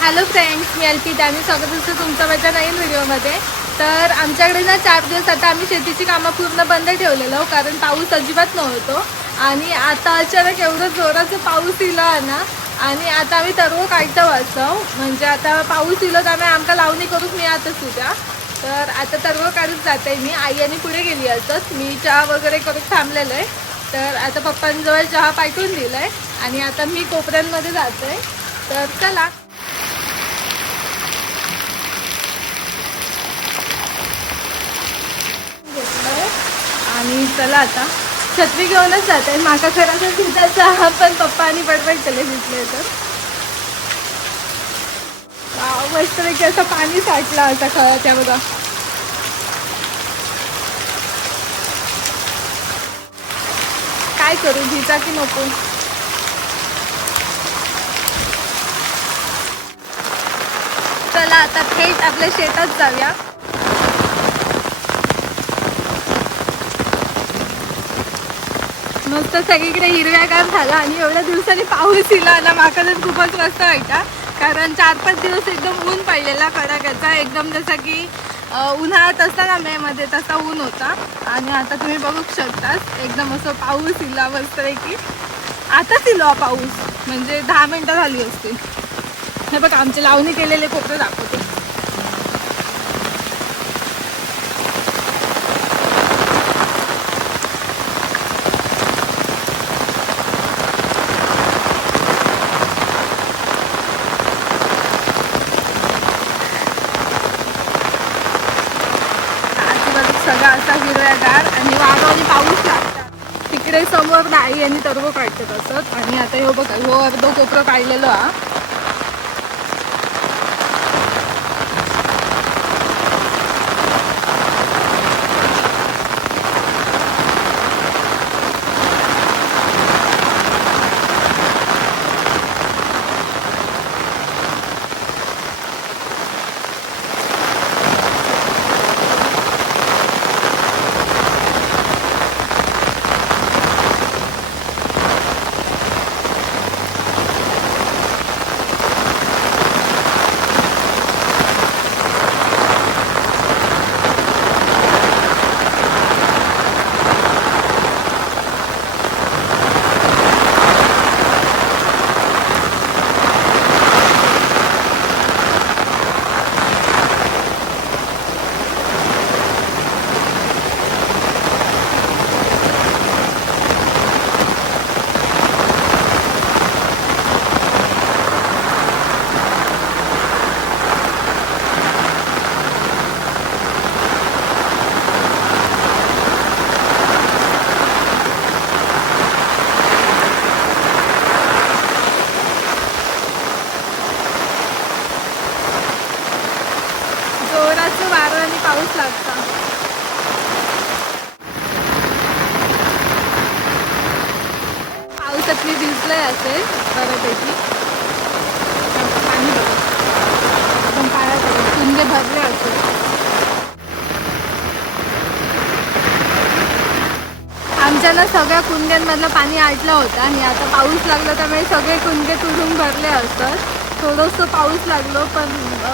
Hello friends, मी अल्पिता आणि स्वागत असतं तुमचं माझ्या नवीन व्हिडिओमध्ये. तर आमच्याकडे ना 4 दिवस आता आम्ही शेतीची कामं पूर्ण बंद ठेवलेलो कारण पाऊस अजिबात नव्हतो. आणि आता अचानक एवढं जोराचं पाऊस इला ना आणि आता आम्ही तरव काढतो वाचव. म्हणजे आता पाऊस इलो तर आम्ही आमका लावणी करूच मी आता सुद्धा. तर आता तरव काढून जाते मी. आई आणि पुढे गेली असत, मी चहा वगैरे करून थांबलेलं आहे. तर आता पप्पांजवळ चहा पाठवून दिलं आहे आणि आता मी कोपऱ्यांमध्ये जाते. तर चला. आणि चला आता छत्री घेऊनच जाते. माका खराचं भिजायचा हा पण पप्पा आणि बडबड केले भिजले तर मस्तपैकी असं पाणी साठला होता खळ्याच्या बघा. काय करू, भिजा की नको. चला आता थेट आपल्या शेतात जाऊया. मस्त सगळीकडे हिरव्यागार झाला आणि एवढ्या दिवसांनी पाऊस इला ना माका तर खूपच मस्त वाटतं. कारण 4-5 दिवस एकदम ऊन पडलेला कडाक्याचा, एकदम जसा की उन्हाळ्यात असता ना मेमध्ये तसा ऊन होता. आणि आता तुम्ही बघू शकताच एकदम असं पाऊस इला मस्तपैकी. आताच इलो हा पाऊस, म्हणजे 10 मिनटं झाली असतील. हे बघा आमचे लावणी केलेले कोपरे दाखवते. सगळा असा हिरव्यागार आणि वारं पाऊस लागतात. तिकडे समोर आई आणि तरव काढतात असत. आणि आता हे बघा, हो अर्धं कोपरं काढलेलं हा. जोराचं वारं आणि पाऊस लागता. पावसात मी भिजलंय असेल बऱ्यापैकी. पाणी बघा एकदम पायाकडे कुंडे भरले असेल. आमच्या ना सगळ्या कुंड्यांमधलं पाणी आटलं होतं आणि आता पाऊस लागला त्यामुळे सगळे कुंडे तुडून भरले असतात. थोडंसं पाऊस लागलो पण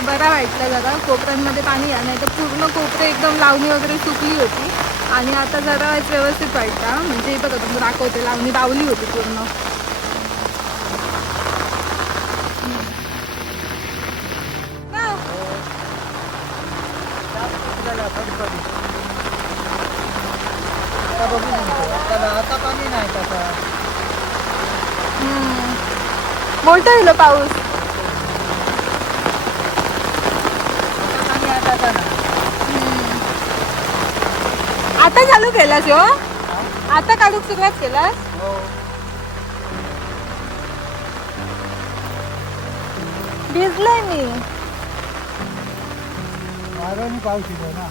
बरा वाटलं जरा. कोपऱ्यांमध्ये पाणी या, नाही तर पूर्ण कोपरे एकदम लावणी वगैरे सुकली होती. आणि आता जरा व्यवस्थित वाटतं. म्हणजे बघा तुम्ही दाखवते, लावणी बावली होती पूर्ण. आता पाणी नाही तसा. मोठं येलो पाऊस. पाणी आता ना. आता चालू केलास हो? आता काढूक सुरुवात केलास? हो. भिजलोय मी. वाराने पाऊस येतो ना.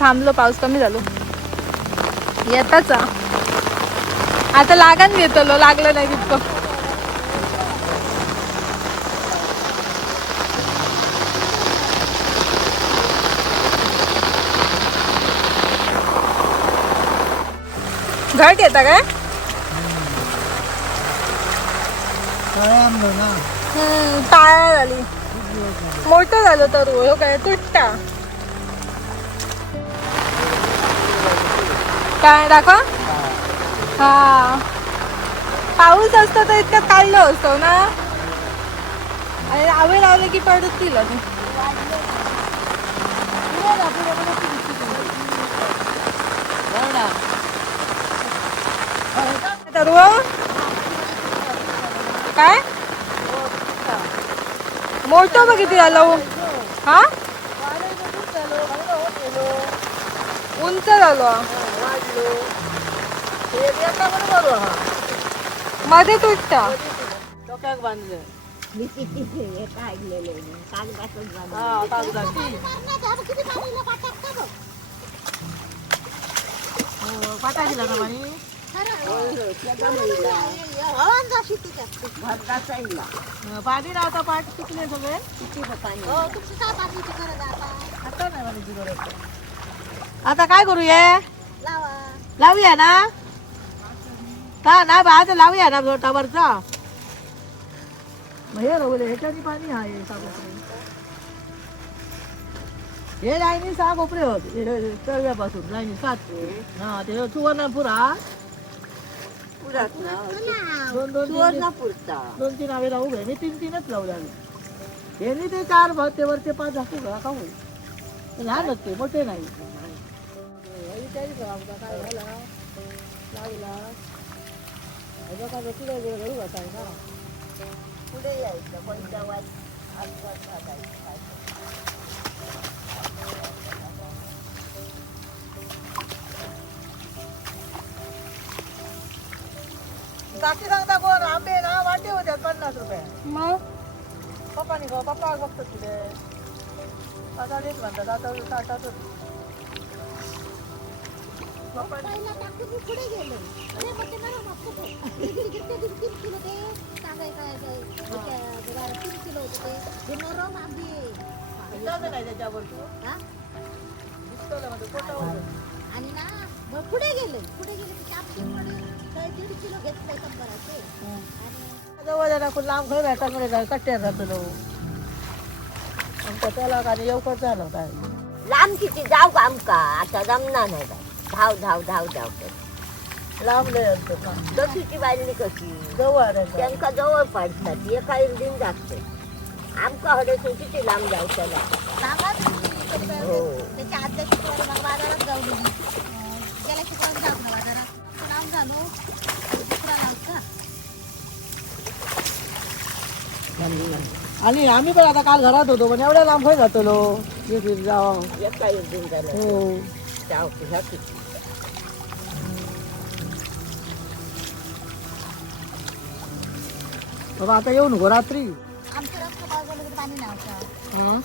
थांबलो पाऊस कमी झालो. येताच आता लागण घेतलो, लागलं नाही तितकं. घट येता काय? तळ्या आंबलो ना टाळा झाली मोठं झालं तर हो काय तुटता काय दाखवा हा पाऊस असतो तर इतक्यात काढलं असतो ना आणि आवे लावले की पडत दिलं ते तर काय मोठं बघ किती झालं हा उंच झालो मध्ये तुटता डोक्याक बांधलं पाटा दिला का पाणी पाणी राहता पाठ चुकले सगळे आता नाही पाण्याची गरज आता काय करू ये लावूया ना का नाही बा आता लावूया ना टावरचा हे रवले ह्याच्यानी पाणी आहे सागोपरे हे लाईनी 6 कोपरे होत तळव्यापासून लाईनी 7 हा ते सुवर्णपुरा दोन तीन आवे लावू मी 3-3च लावले यांनी ते 4 ते वरचे 5 दाखवू का का होईल लहानच ते मोठे नाही काय झाला लावला पुढे घडू आहे ना पुढे यायचं कोणत्या बाकी सांगता कोण आंबे ना वाटे होते 50 रुपये मग पप्पानी गो पप्पा बघतो तिथे आता देत म्हणतात आता ताटात पुढे गेले अरे मग ते मला माफ करतो 3 किलो ते सांगाय काय 3 किलो होते ते नरम आंबे नाही त्याच्यावर तू हा दिसतोय म्हणजे पोटावर आणि ना मग पुढे गेले ते आमच्याकडे 1.5 किलो घेतले कंबराचे आणि जवळ जरा खूप लांब घर भेटतात म्हणजे कट्ट्यात राहतो आमच्या त्याला आणि येवकत झालं काय लांब किती जाऊ का आमका आता जमणार नाही बाई धाव लांब लय असतो का कशीची बांधली कशी जवळ आहे त्यांका जवळ पडतात एका इर्दीन जाते आमका हडसून किती लांब जाऊ त्याला हो त्याच्या आजच्या शुक्रवारी मला बाजारात जाऊ दिली गेल्या शुक्रवारी जाऊ ना बाजारात लांब झालो शुक्रा लावता आणि आम्ही पण आता काल घरात होतो पण एवढ्या लांब होय जातो जाऊ एका इर्दीन झालं हो जाऊ ह्या किती बाबा आता येऊ नको रात्री आमच्या रस्ता पाऊस झालं तरी पाणी नव्हतं हा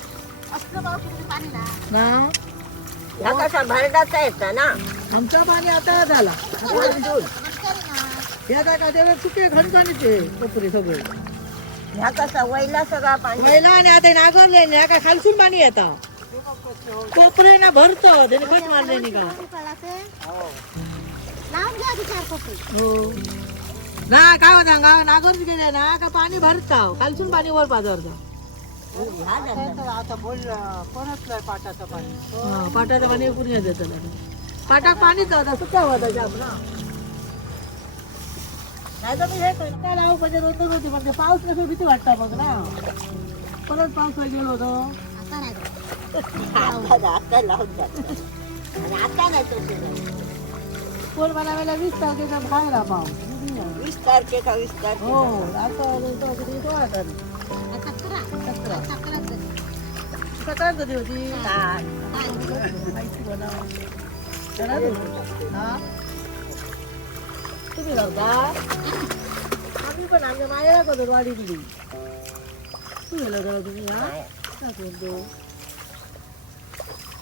असलं पाऊस तरी पाणी ना ना ह्या कसा भरडाचा येतं ना आमचा पाणी आता झाला वरतून या काय ते चुके खणखणीचे कोपरे सगळे ह्या कसा वैला सगळा पाणी पहिला आणि आता नागरले ना काय खालसून पाणी येतं कोपरे ना भरत त्याने खत मारले नाही का लावून घ्या आधी 4 कोपरे हो ना काय होता नागर गेले ना का पाणी भरत खालसून पाणी वर पाजरता आता बोल कोणच नाही पाटाचं पाणी पाटाचं पाणी पुण्या देत पाटात पाणीच होता सुद्धा होता आपण नाही तर मी हे काय लावू म्हणजे रोजच होती म्हणजे पाऊस नसेल भीती वाटतं मग ना परत पाऊस गेलो होतो आता नाही आता लावून जात आणि आता नाही तसं कोण म्हणायला 20 तारखेचा बाहेर पाऊस 20 तारखेका 20 तारखे हो असं तो आता 17 कधी होती तुम्ही करता आम्ही पण आमच्या मायाला करतो वाडी दिली तू गेलं करा तुम्ही हा तो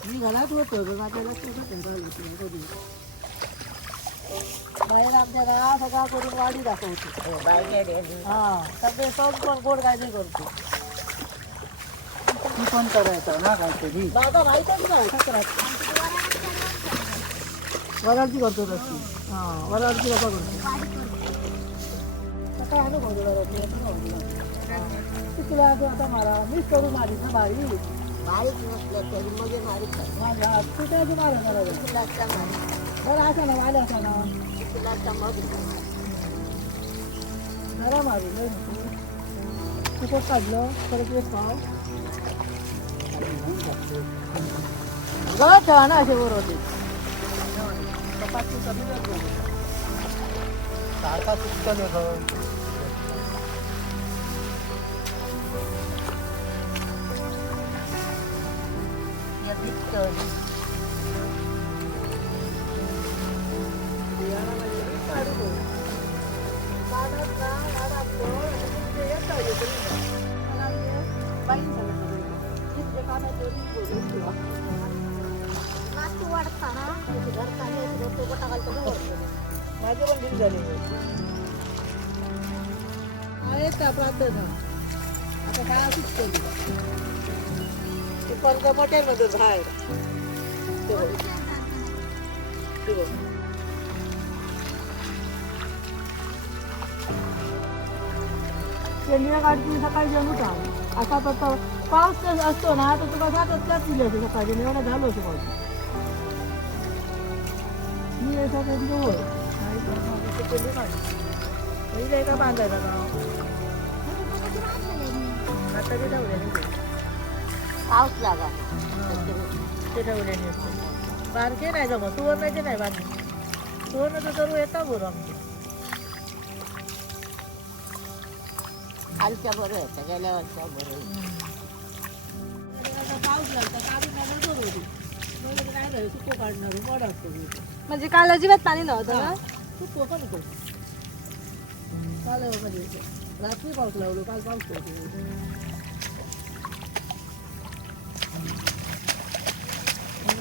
मी घरात होतो पण आपल्याला कधी बाहेर आमच्या सगळा करून वाडी दाखवतो हा सगळे सब पण गोड काय नाही करतो मी पण करायचं ना काहीतरी दादा माहितीच नाही सक्रात वराळची करतो रस्ती हा वराळची लोक करतो काय आलं तुला आता मारा मीच करू मारी ना बारी बारीक नसलं तरी मध्ये बारीक आहे. तू काय मारा मला चिखलाचा मारी, बरं असा ना वाले असा ना चिखलाचा मग जरा मारू लय खूपच काढलं परत एक पाव गळत ठेवा ना असे वर होते चपाती कमी सारखा सुटतं या भित्तर माती वाढता ना घरचा माझे पण बिल झाले आहेत का प्रार्थना आता काय सुटतं ते पण मटेरियलमध्ये बाहेर ते बघ. ते बघ. शेंडीला काढती सकाळी जेवण उठा असा तर पाऊस असतो ना तर तुला जातच त्याच दिली होती सकाळी एवढं झालं होतं पाऊस मी याचा जवळ पहिले का बांधायला का आता ते ठेवले पाऊस लागा ते ठेवले बारके नाही जमत सुवर्णाचे नाही बारके सुवर्णाचं सर्व येतात बरं आमचे खालच्या बरं आहे गेल्या वर्षा बरं आहे. पाऊस लागला काढून बरोबर होती काय झालं सुको काढणार मोड असतो म्हणजे काल अजिबात पाणी नव्हतं ना सुको पण येतो काल मध्ये रात्री पाऊस लावलो काल पाऊस होतो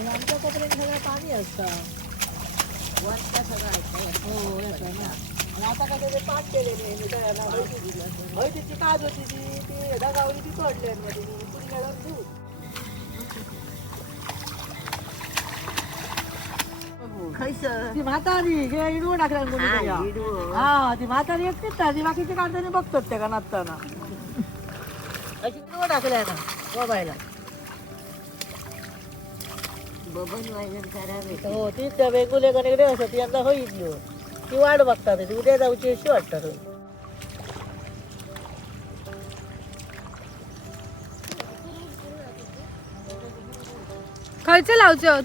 आमच्या कपड्यात सगळं पाणी असतं वरचा सगळं आहे. हो येतं ना आणि आता काय ते पाठ केले नाही हळदीची काज होती ती ढगावली ती तोडली मध्ये पुढे गेल्यावर दूध खैसं ती म्हातारी इडवू टाकल्या कोणीतरी हा, इडवू. हा ती म्हातारी एकटीच ती बाकीची काढताना बघतात त्या का नाचताना अशी इडवू टाकल्या ना मोबाईलला बबन वाजन करावे हो तीच त्या वेगुले कनेकडे असत यंदा होईल ती वाट बघतात ती उद्या जाऊची अशी वाटतात खर्च लावचे होत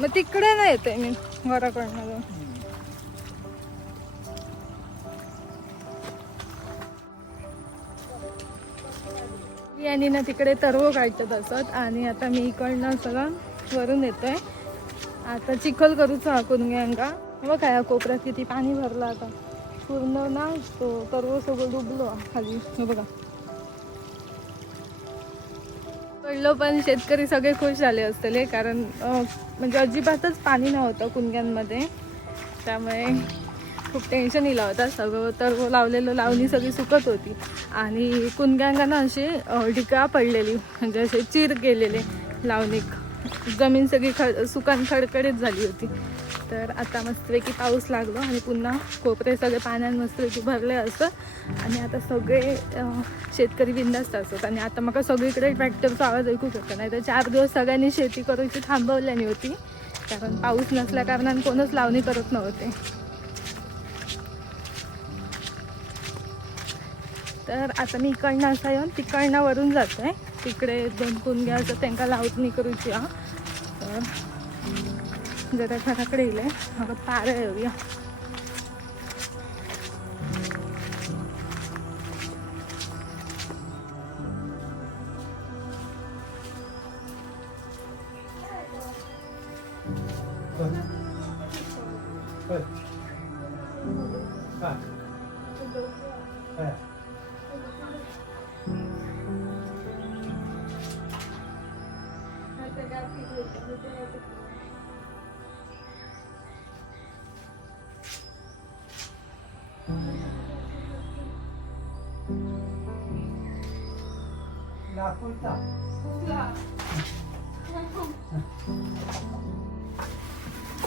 मग तिकडे नाही येते मी घराकडनं आणि ना तिकडे तरव काढतात असत आणि आता मी इकडनं सगळं वरून येतोय आता चिखल करूच कुणग्यांका बघ काय कोपऱ्यात किती पाणी भरलं आता पूर्ण ना तो तरव सगळं डुबलो खाली हे बघा पडलो पण शेतकरी सगळे खुश झाले असतले कारण म्हणजे अजिबातच पाणी नव्हतं कुणग्यांमध्ये त्यामुळे खूप टेन्शन इला होता सगळं तर लावलेलं लावणी सगळी सुकत होती आणि कुणग्यांना अशी ढिका पडलेली म्हणजे असे चिर गेलेले लावणीक जमीन सगळी सुकान खडखडीत झाली होती तर आता मस्तपैकी पाऊस लागलो आणि पुन्हा कोपरे सगळे पाण्यात मस्तपैकी भरले असतं आणि आता सगळे शेतकरी बिंदास्त असतात आणि आता मग सगळीकडे ट्रॅक्टरचा आवाज ऐकू शकतो नाही तर 4 दिवस सगळ्यांनी शेती करायची थांबवल्यानी होती कारण पाऊस नसल्या कारणाने कोणच लावणी करत नव्हते तर आता मी इकडनं असा येऊन तिकडनं वरून जातो आहे तिकडे 2 कुणग्या असं त्यांना लावणी करूची तर जरा घराकडे येईल मग पार येऊया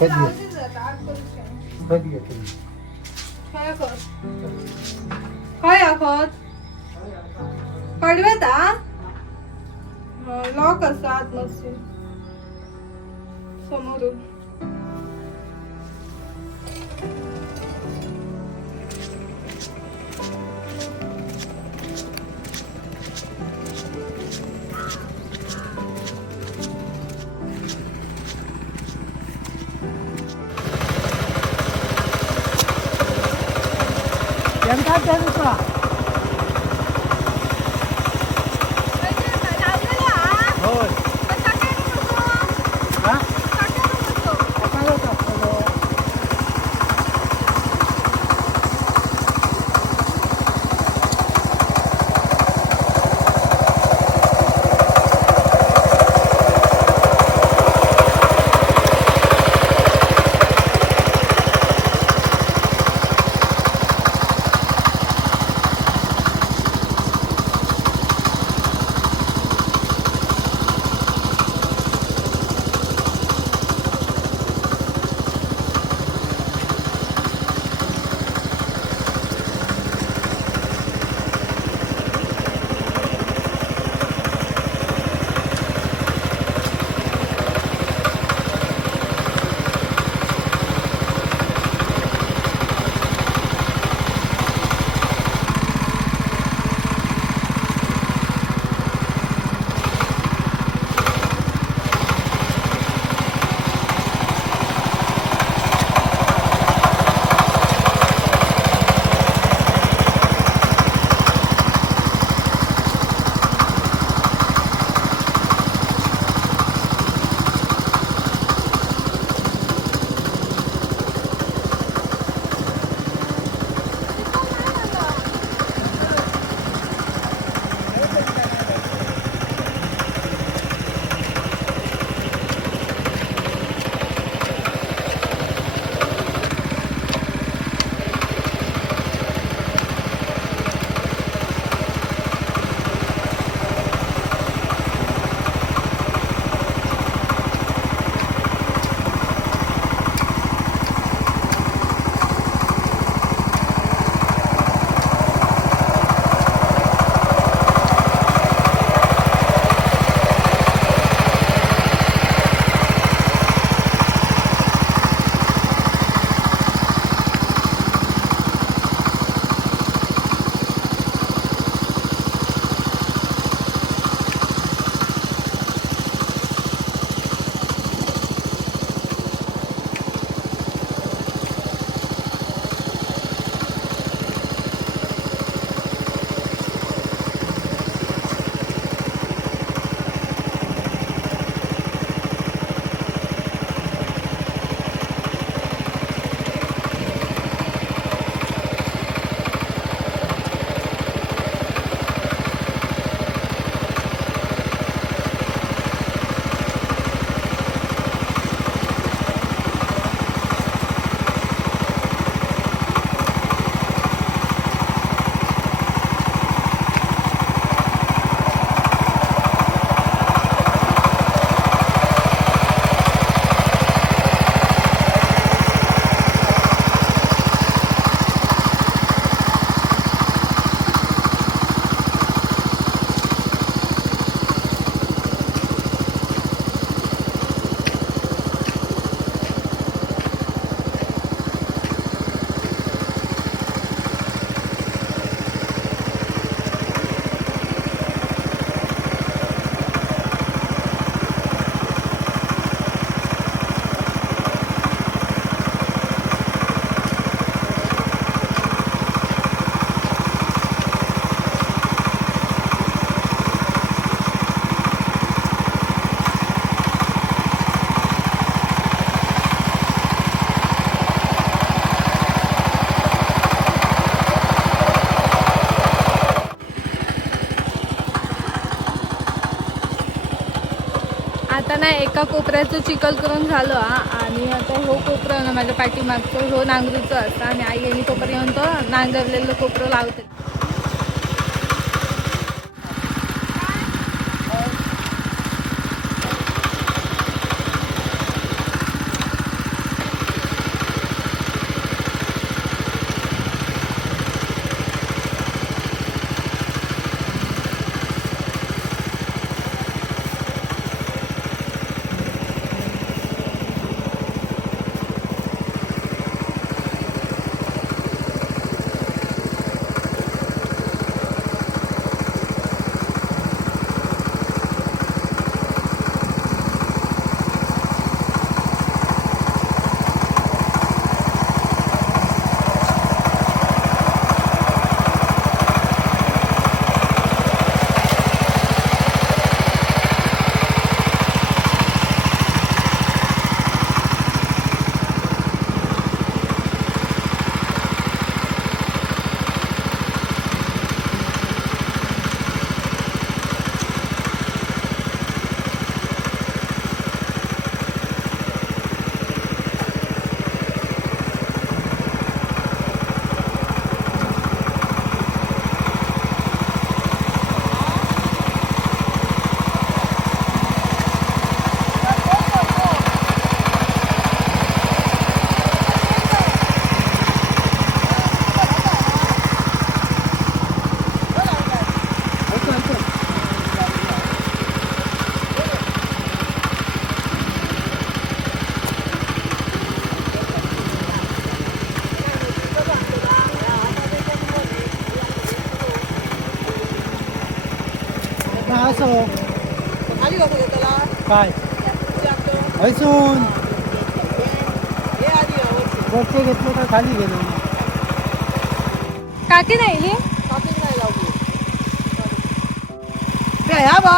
कधी काय कर काय खत कडव्यात लॉक असं आतमध्ये समोरून आता ना एका कोपऱ्याचं चिखल करून झालं आणि आता हो कोपरं ना माझ्या पाठीमागचं हो नांगरूचं असतं आणि आई यांनी तोपर्यंत नांगरलेलं कोपरं लावते. असो खाली कसं घेतला काय हैसून हे आधी वरचे घेतले का खाली गेलो काकी नाही शॉपिंग नाही लावली ह्या बा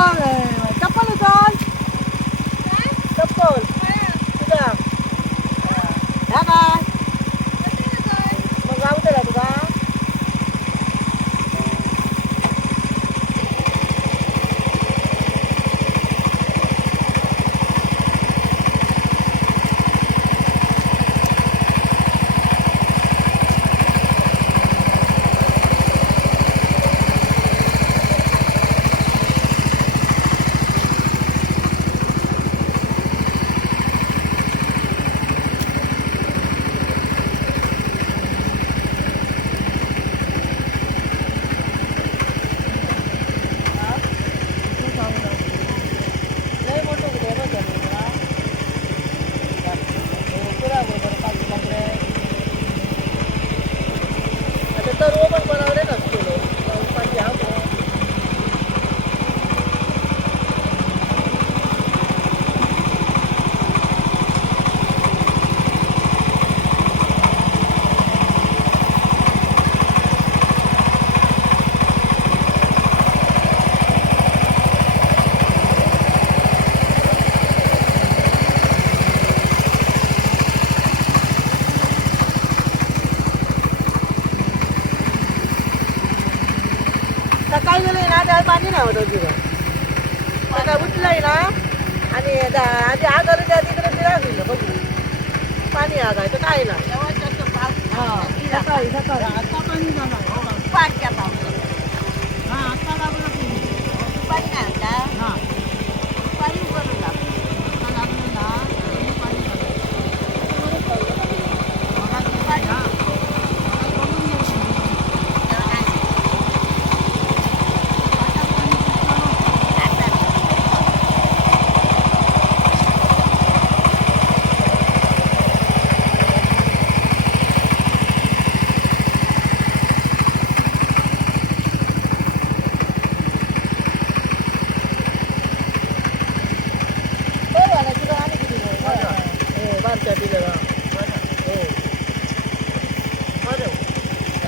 चप्पल उचल चप्पल तुझ्या ह्या काय मग जाऊ दे तुका लय मोठं उद्या बघ तुला पुरा बरोबर काजू बांगडे आता तर वो पण बनवले नसतो पाणी हा सकाळी गेले ना त्याला पाणी नाही होत अजिबात सकाळी उठलंय ना आणि आधी आगार त्या तिकडे तिला गेलं बघू पाणी आगायचं काय ना सकाळी सकाळी आता पाणी झालं पाचच्या पावसात हा आता लागलं पाणी नाही होता हा पाणी उघडून लागतं आता लागलं ना पाणी झालं बारच्या दिलेला हो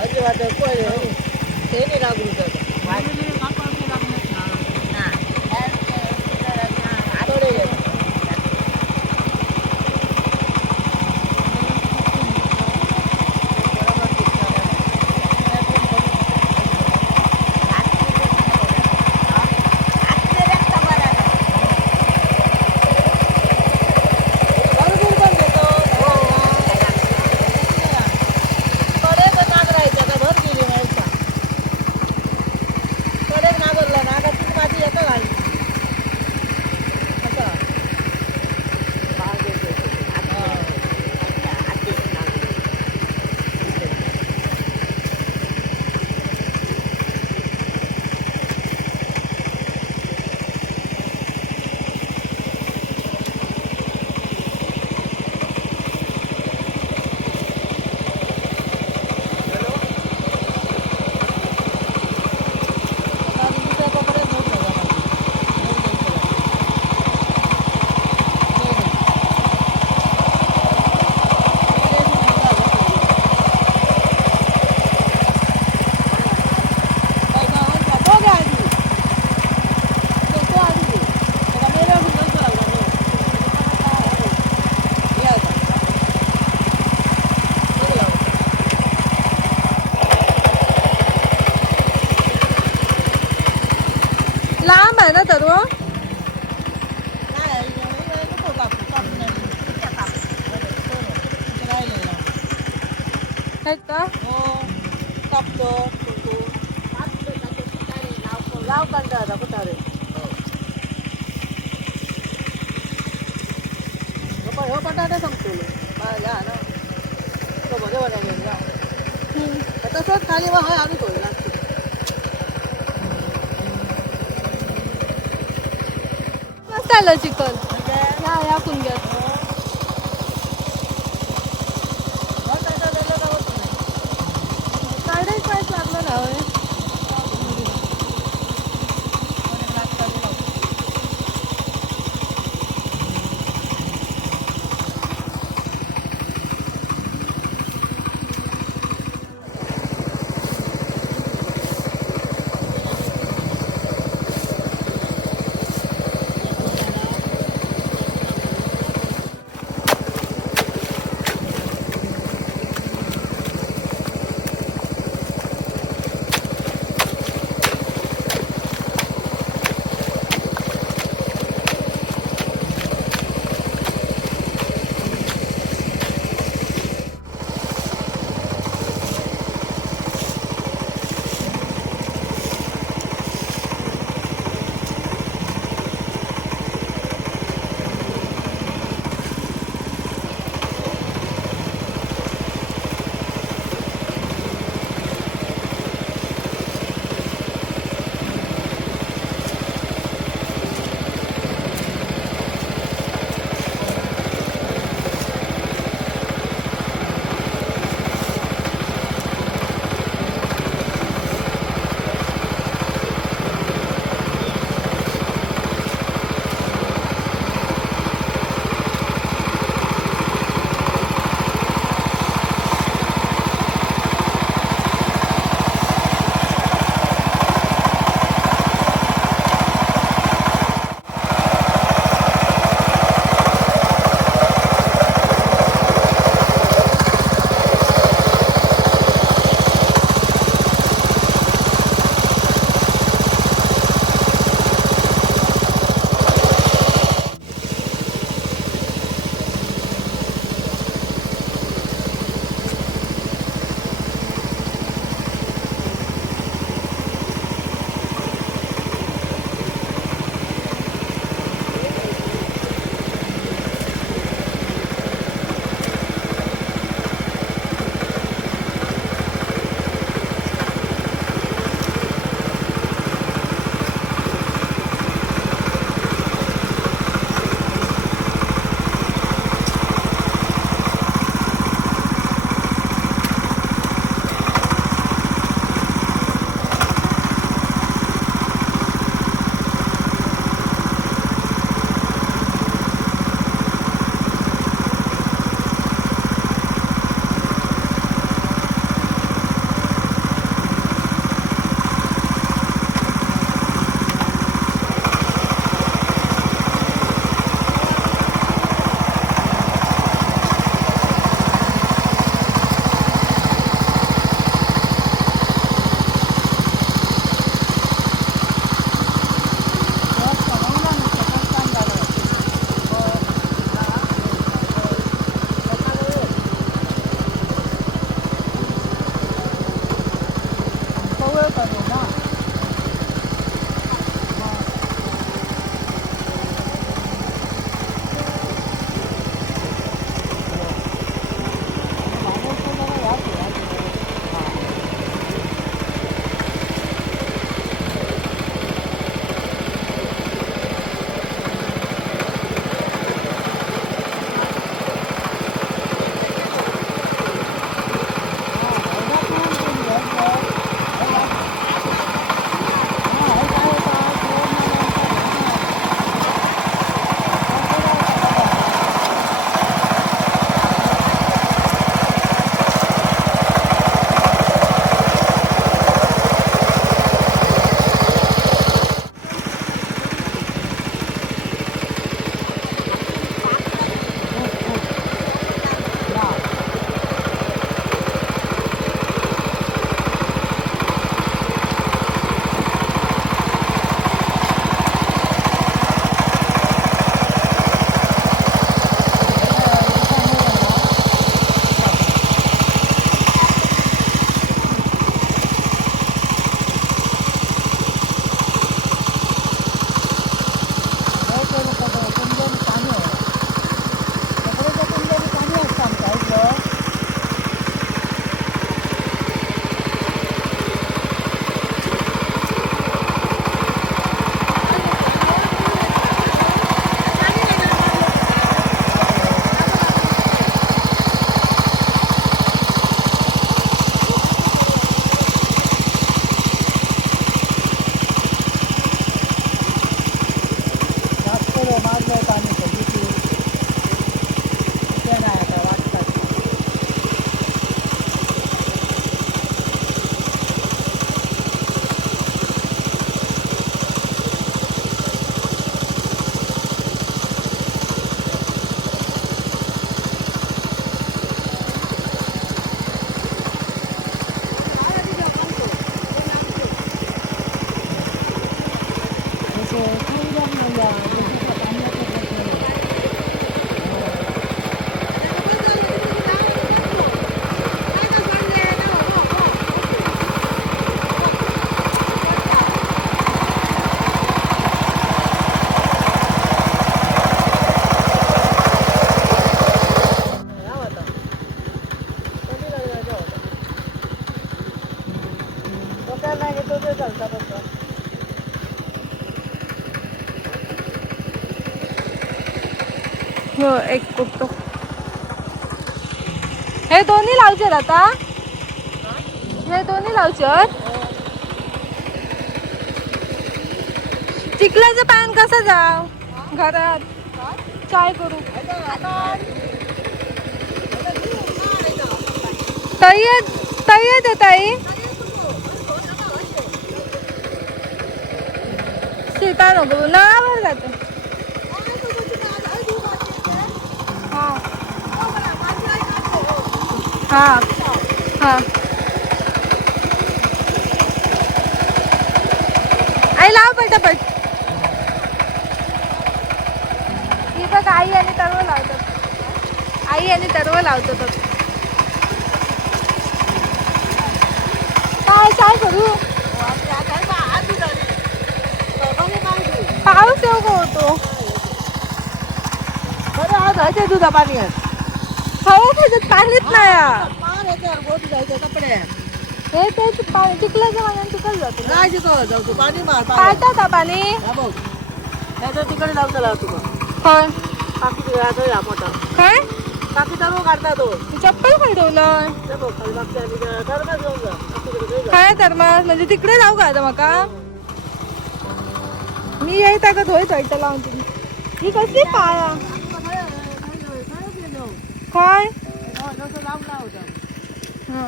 अजिबात पहिले ते नाही लागू आठवडे लांब आहे ना सर्व आहेत का लाव कांदा आता कुठारे हो बटाटा संपतो या ना तो बघे बनवले तसंच खाली मग हा आम्ही थोडे लागतो मस्त आलं चिकन या कुंग्यात काढायचं लागलं ना होय जवळ चालू ना. हो एक कुकतो हे दोन्ही लावचे आता हे दोन्ही लावचे चिखलाचं पान कसं जाव घरात चाय करू तय्यत आहे ताई सीता नको नळावर जाते हा हा आई लाव पटापट ही बघ आई आणि तरव लावतात आई आणि तरव लावतात काय करू पाऊस येऊ होतो बरं आज आहे दुधा पाणी आहे हवा त्याच्यात पाणीच नाही पान याच्यावर गोटी जायचं कपडे हे तेच पाणी चिखलाच्या पाण्याने चिखल जातो काय शिकवत जाऊ तू पाणी मार पाहतात का पाणी बघ त्याचं तिकडे लावता लावतो होय काकी राहतो या मोठा काय काकी सर्व काढता तो तू चप्पल खाली ठेवलं ते बघ खाली मागच्या धर्मात घेऊन जा काकीकडे जाऊ जा. काय तर मग म्हणजे तिकडे जाऊ का आता मका मी येत का धोय वाईट लावून तुम्ही ही कसली पाया काय हा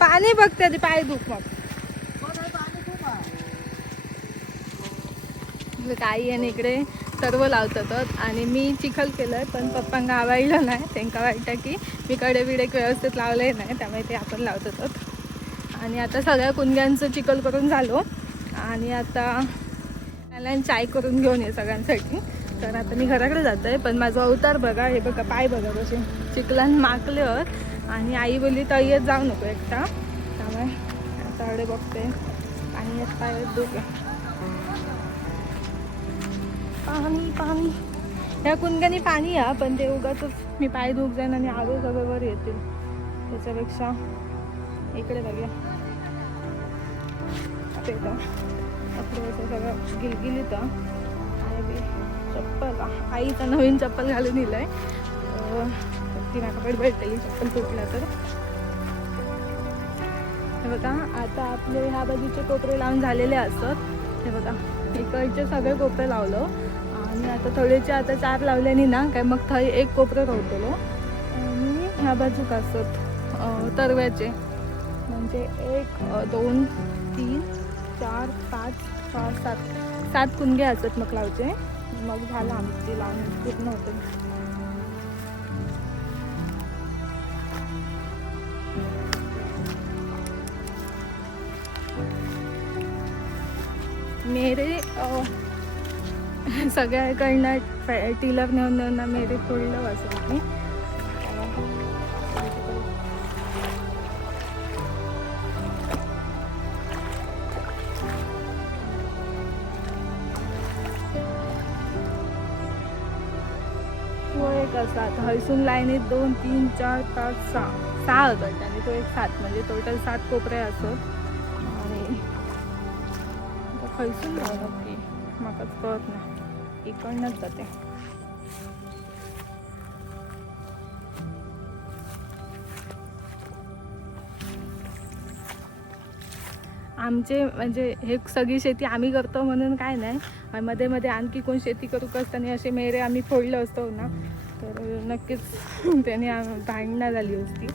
पाणी बघते आधी पाय दुख मग काही आणि इकडे सर्व लावतात आणि मी चिखल केलंय पण पप्पांना आवडलं नाही त्यांना वाटतं की मी कडे बिडे व्यवस्थित लावले नाही त्यामुळे ते आपण लावतात आणि आता सगळ्या कुंड्यांचं चिखल करून झालो आणि आता मला चाय करून घेऊन ये सगळ्यांसाठी तर आता मी घराकडे जात आहे पण माझा अवतार बघा हे बघा पाय बघा कसे चिखलान माकल्यावर आणि आई बोलली तय्यत जाऊ नको एकटा त्यामुळे आता त्यांच्याकडे बघते. पाणी येत पाय डोके. पाणी पाणी ह्या कुंदक्याने पाणी आहे, पण ते उगाच मी पाय धुक जाईन आणि आरो सगळे वर येतील. त्याच्यापेक्षा इकडे बघूया. आता येतं आपलं सगळं गिलगिलीत आणि ते चप्पल आईचा नवीन चप्पल घालून दिलं आहे. ती नाकापड भेटली चप्पल तुटला तर. हे बघा आता आपले ह्या बाजूचे कोपरे लावून झालेले असतात. हे बघा इकडचे सगळे कोपरे लावलं आणि आता थोडेचे आता 4 लावल्याने ना काय मग थंय एक कोपरे राहतलो. आणि ह्या बाजूक असत तरव्याचे म्हणजे 1 2 3 4 5 6 7 कुंदे असत मग लावचे. मग झालं आमची लावून पूर्ण होते. मेरे सगळ्याकडनं टिलर नेऊन नेऊन ना मेरे फोडलं वाचत मी. तो एक असा हयसून लाईनीत 2 3 4 5 6 होतात आणि तो एक 7 म्हणजे टोटल 7 कोपरे असत. आणि खयसून लावलं की म्हाकाच कळत नाही, इकडनंच जाते. आमचे म्हणजे हे सगळी शेती आम्ही करतो म्हणून काय नाही, मध्ये मध्ये आणखी कोण शेती करू असताना असे मेरे आम्ही फोडले असतो ना तर नक्कीच त्याने भांडणं झाली असती.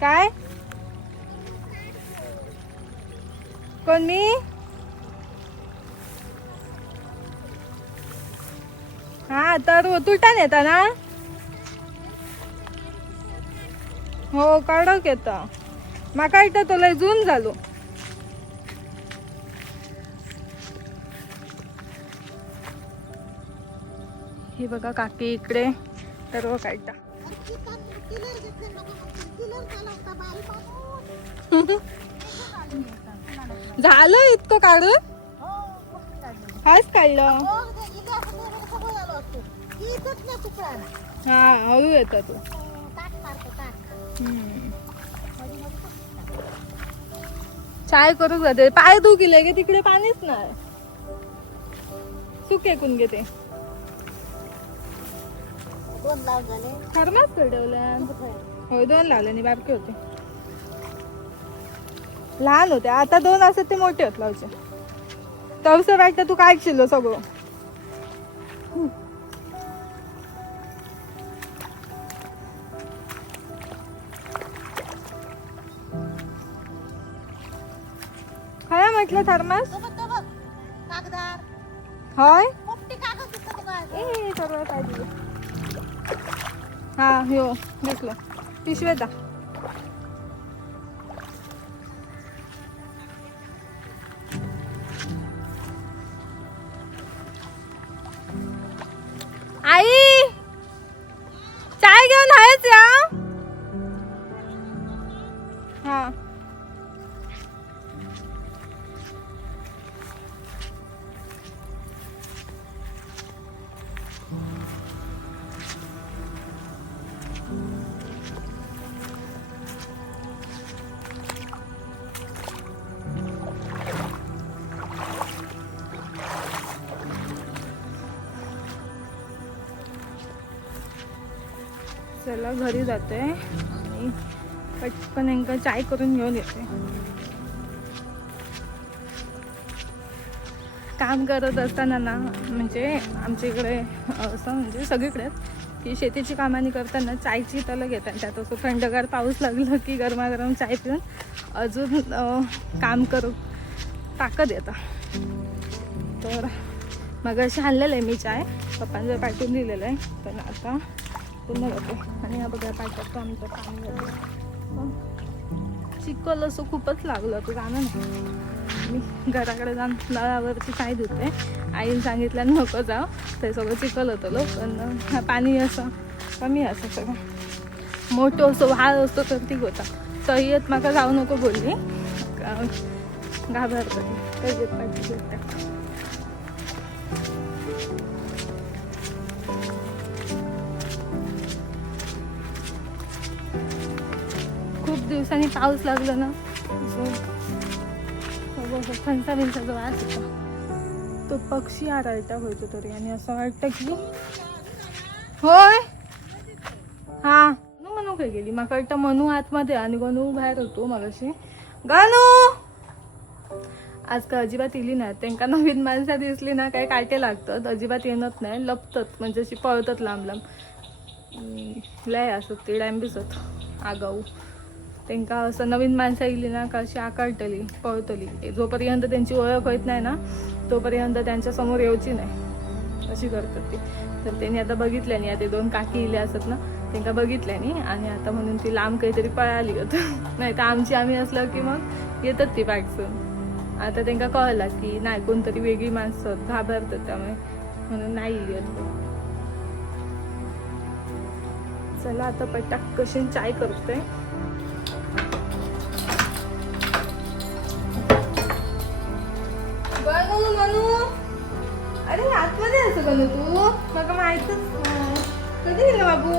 काय कोण मी? हा तर तुलटान येता ना? हो कडक येता. माका इथं तुला जून झालो. हे बघा काकी इकडे तर काढता. झालं इतकं काढून? हाच काढलं. हा हळू येतं तू. चाय करू जाते. पाय धू गेले गे तिकडे पाणीच नाही. सुके कुन घेते. 2 लाव झाले. थर्मास कडवल्या. होय 2 लावले आणि बारके होते. लहान होते आता 2 असत ते मोठे होत लावचे. तवस वाटतं तू काय शिलो सगळं. काय म्हटलं थर्मास? कागदार होय पोपटी कागद दिसतो का? ए सर्व पाहिजे. हा हो दिसलं. पिशवे दा. आई चाय घेऊन आहेच या. हा चला घरी जाते आणि पटकन यांना चाय करून घेऊन येते. काम करत असताना ना म्हणजे आमच्या इकडे असं म्हणजे सगळीकडेच की शेतीची कामानी करताना चायची तलग येतात. त्यात असं थंडगार पाऊस लागलं की गरमागरम चाय पिऊन अजून काम करू ताकद येतं. तर मग अशी आणलेलं आहे मी चाय. पप्पांचं पाठवून दिलेलं आहे. पण आता पुन्हा जाते आणि हा बघा पाठवतो आमचं पाणी जातं. चिखल असं खूपच लागलं होतं, जाणं नाही. मी घराकडे जाऊन नळावरती पाय धुते. आईने सांगितलं नको जाऊ, ते सगळं चिखल होतं लो. पण पाणी असं कमी असं सगळं मोठं असं वाळ असतो तर ती होता. सय्यद माका जाऊ नको बोलली, घाबरत सय्यद पाठी खूप दिवसांनी पाऊस लागला ना, फणसा बिंसाचा वास होता. तो पक्षी आरळता होतो तरी, आणि असं वाटतं की होय हा मनू काय गेली. मला वाटतं मनू आतमध्ये आणि गणू बाहेर होतो मगाशी. गणू आज का अजिबात इली नाही. त्यांना नवीन माणसं दिसली ना काय काटे लागतात, अजिबात येणत नाही, लपतात म्हणजे अशी पळतात लांब लांब. लय असत ते डॅम्बिसत आगाऊ. त्यांना असं नवीन माणसं येईल ना का अशी आकारटली पळतली. जोपर्यंत त्यांची ओळख होत नाही ना तोपर्यंत त्यांच्या समोर येऊची नाही, अशी करतात ती. तर त्यांनी आता बघितल्या नाही, ते 2 काकी इले असत ना त्यांना बघितल्या नाही, आणि आता म्हणून ती लांब काहीतरी पळाली होत. नाही तर आम्ही असलं की मग येतात ती पाठसून. आता त्यांना कळलं की नाही कोणतरी वेगळी माणसं घाबरतात, त्यामुळे म्हणून नाही येत. चला आता पटाक कशी चाय करते. गणू मनू, अरे आतमध्ये असं गणू तू, मला माहितच नाही. कधी गेलं बाबू?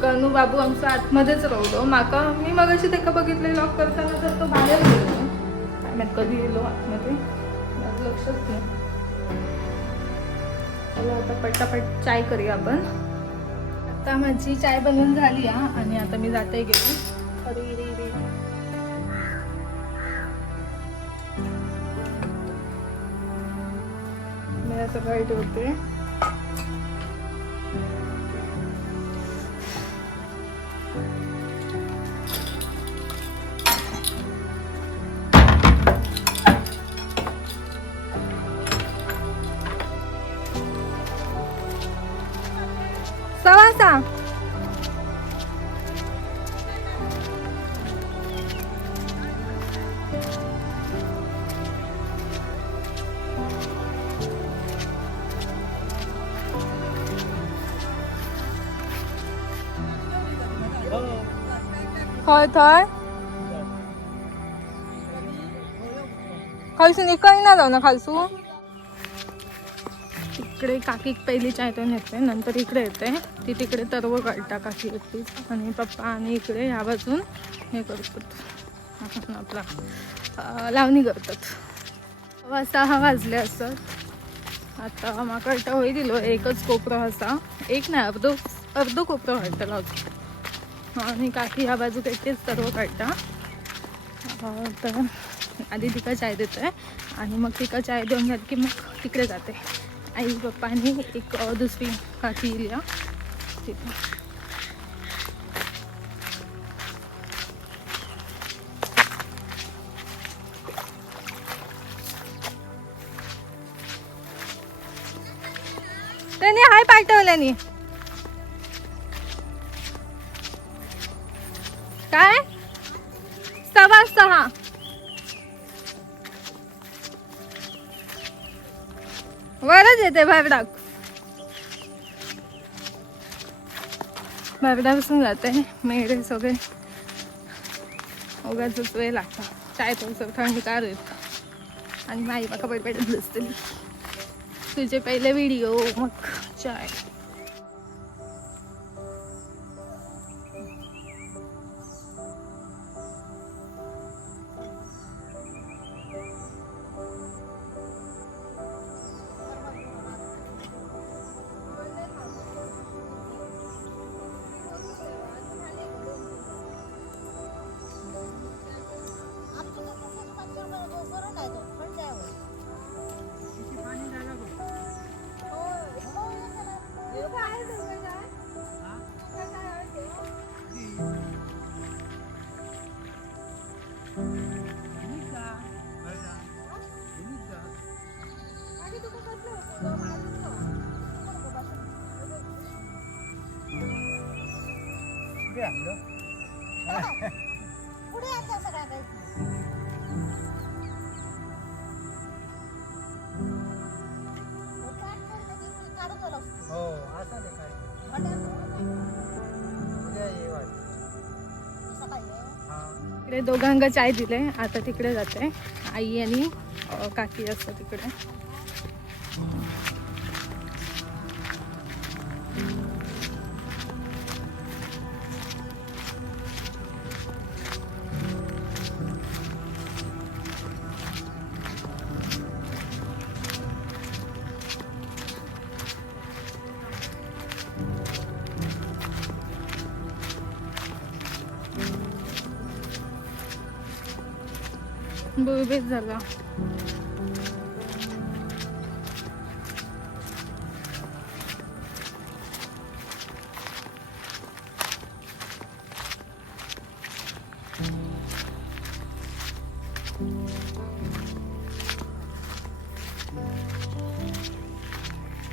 गणू बाबू आमचं आतमध्येच राहलो. मी मगाशी त्याला बघितलं लॉक करताना, तर तो बाहेर गेलो. काय कधी गेलो आतमध्ये माझं लक्षच नाही. चला आता पटापट चाय करूया आपण. आता माझी चाय बनवून झाली हा, आणि आता मी जाते गेलो. अरे रे रे मी असं काही ठेवते. सवासा थंय थंय खालसून इकडे ना जाऊ ना खालसून. तिकडे काकी पहिली चाय तो येते, नंतर इकडे येते. ती तिकडे तरव काढता काकी एकटीच, आणि पप्पा आणि इकडे ह्या बाजून हे करतात, आपला लावणी करतात. 6 वाजले असतात. आता म्हाका वाटतं होई दिलो एकच कोपरा असा, एक नाही अर्धो कोपरा वाटतं लावतो. आणि काकी ह्या बाजू एकटेच तरव काढता. तर आधी तिका चाय देते, आणि मग तिका चाय देऊन झाली की मग तिकडे जाते. आई पप्पा आणि एक दुसरी काकी येईल तिथे. त्यांनी हाय पाठवल्यानी काय 6:15 वरच येते. बारडापासून जाते. मेरे सगळे उगाच वेळ लागता. चाय थोडंसं थंडगार येत, आणि माई बाका पडपडत बसतील. तुझे पहिले व्हिडिओ मग चाय. इकडे दोघांना चाय दिले. आता तिकडे जाते. आई आणि काकी असतात तिकडे. बुळबुळीत झाला.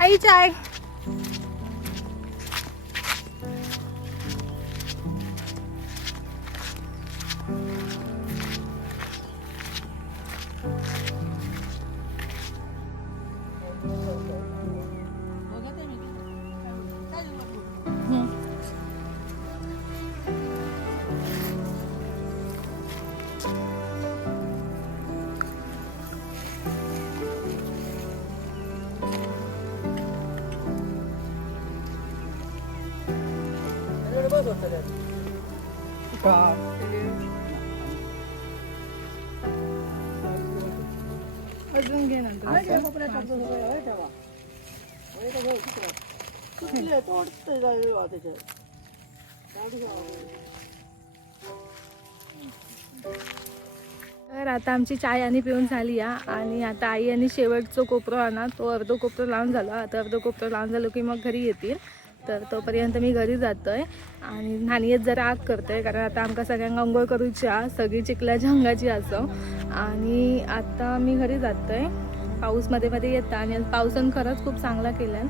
आई चाय. अजून घे नंतर. तर आता आमची चाय आणि पिऊन झाली आणि आता आई आणि शेवटचं कोपरं आणा. तो अर्धो कोपरं लावून झाला. आता अर्धो कोपरं लावून झालं की मग घरी येतील. तर तोपर्यंत मी घरी जातोय आणि न्हाणीत जरा आग करतोय कारण आता आमका सगळ्यांना अंघोळ करूच्या सगळी चिखलाच्या अंगाची असं. आणि आता मी घरी जातोय. पाऊस मध्ये मध्ये येतं आणि पावसानं खरंच खूप चांगला केला.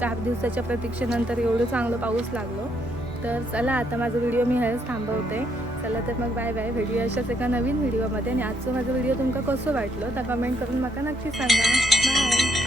4 दिवसाच्या प्रतीक्षेनंतर एवढं चांगलं पाऊस लागलो. तर चला आता माझा व्हिडिओ मी हेच थांबवते. चला तर मग बाय बाय. व्हिडिओ अशाच एका नवीन व्हिडिओमध्ये. आणि आजचं माझं व्हिडिओ तुमका कसं वाटलं तर कमेंट करून मला नक्की सांगा. बाय.